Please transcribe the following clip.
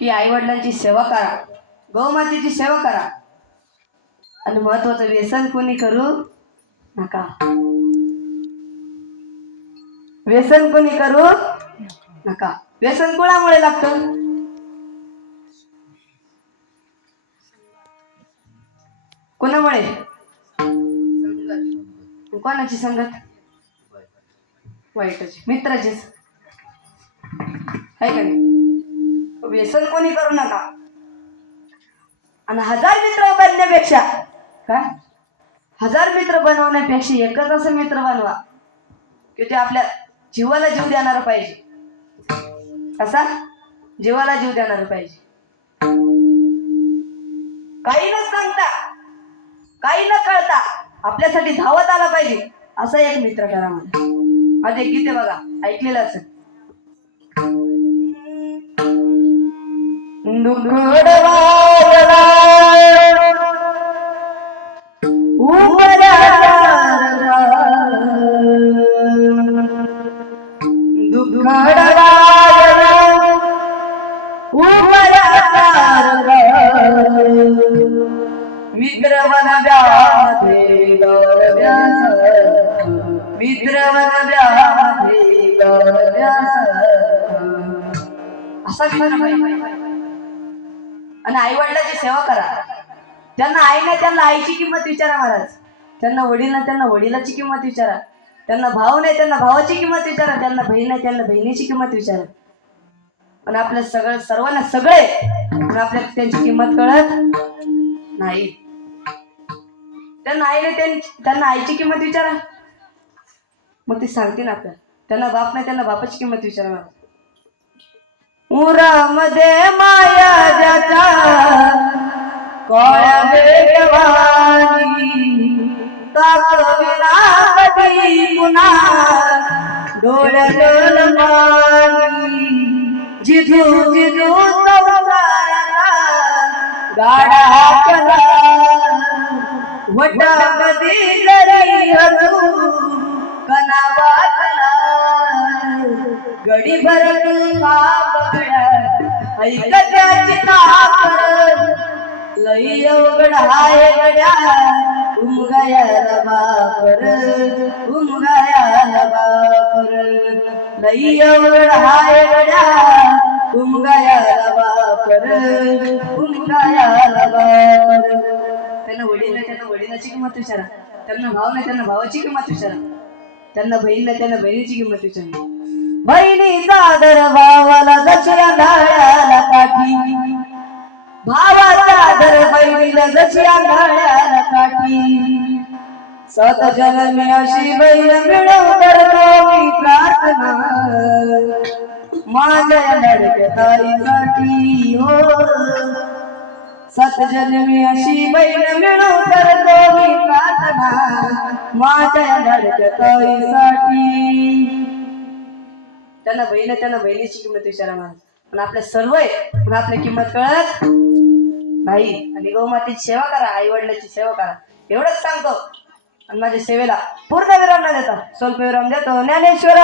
की आई वडिलांची सेवा करा, गौमातेची सेवा करा, आणि महत्वाचं व्यसन कोणी करू नका. व्यसन कोणी करू नका. व्यसन कोणामुळे लागतं? कोणामुळे? कोणाची संगत? वाईटाची, मित्राचीच आहे का नाही? व्यसन कोणी करू नका. आणि 1000 मित्र बनण्यापेक्षा काय, 1000 मित्र बनवण्यापेक्षा एकच असं मित्र बनवा की ते आपल्या जीवाला जीव देणार पाहिजे. कसा? जीवाला जीव देणार पाहिजे. काही न सांगता, काही न कळता आपल्यासाठी धावत आला पाहिजे असा एक मित्र करा. मला आज एक गीत आहे बघा, ऐकलेलं असेल. मित्र बनव्यामध्ये असा मित्र पाहिजे. आणि आई वडिलांची सेवा करा. त्यांना आई नाही त्यांना आईची किंमत विचारा महाराज. त्यांना वडील नाही त्यांना वडिलाची किंमत विचारा. त्यांना भाऊ नाही त्यांना भावाची किंमत विचारा. त्यांना बहीण नाही त्यांना बहिणीची किंमत विचारा. पण आपल्या सर्वांना सगळे पण आपल्याला त्यांची किंमत कळत नाही. त्यांना आई नाही त्यांना आईची किंमत विचारा, मग ते सांगतील आपल्याला. त्यांना बाप नाही त्यांना बापाची किंमत विचारा मला. उरामध्ये माया ज्याचा कोळ्या वेगवानी ताकविना कधी पुन्हा डोळ्यात मानी जिजू जिजू संसाराचा गाडा हाकला वटा कधी जरी हसू कना वाटला गडी भरत बगड्या ऐकत्याची ताकर लई अवघड हाय गड्या उमगायाला बापर उमगायाला बापर लई अवघड हाय गड्या उमगायाला बापर उमगायाला बापर. त्यांना वडील नाही त्यांना वडिलाची किंमत विचारा. त्यांना भाव नाही त्यांना भावाची किंमत विचारा. त्यांना बहीण नाही त्यांना बहिणीची किंमत विचारा. बहिणीचा आदर भावाला जशी आंधळ्याला काठी, भावाचा आदर बहिणीला जशी आंधळ्याला काठी. 7 जन्मी अशी बहीण मिळव करतो मी प्रार्थना माझ्या लाडक्या ताईसाठी हो. 7 जन्मी अशी बहीण मिळव करतो मी प्रार्थना माझ्या लाडक्या ताईसाठी. त्यांना बहीण त्यांना बहिणीची किंमत विचारा मला. पण आपल्या सर्व आहे पण आपली किंमत कळत नाही. आणि गौमातेची सेवा करा, आई वडिलांची सेवा करा एवढंच सांगतो. आणि माझ्या सेवेला पूर्ण विराम न देता स्वल्प विराम देतो. ज्ञानेश्वर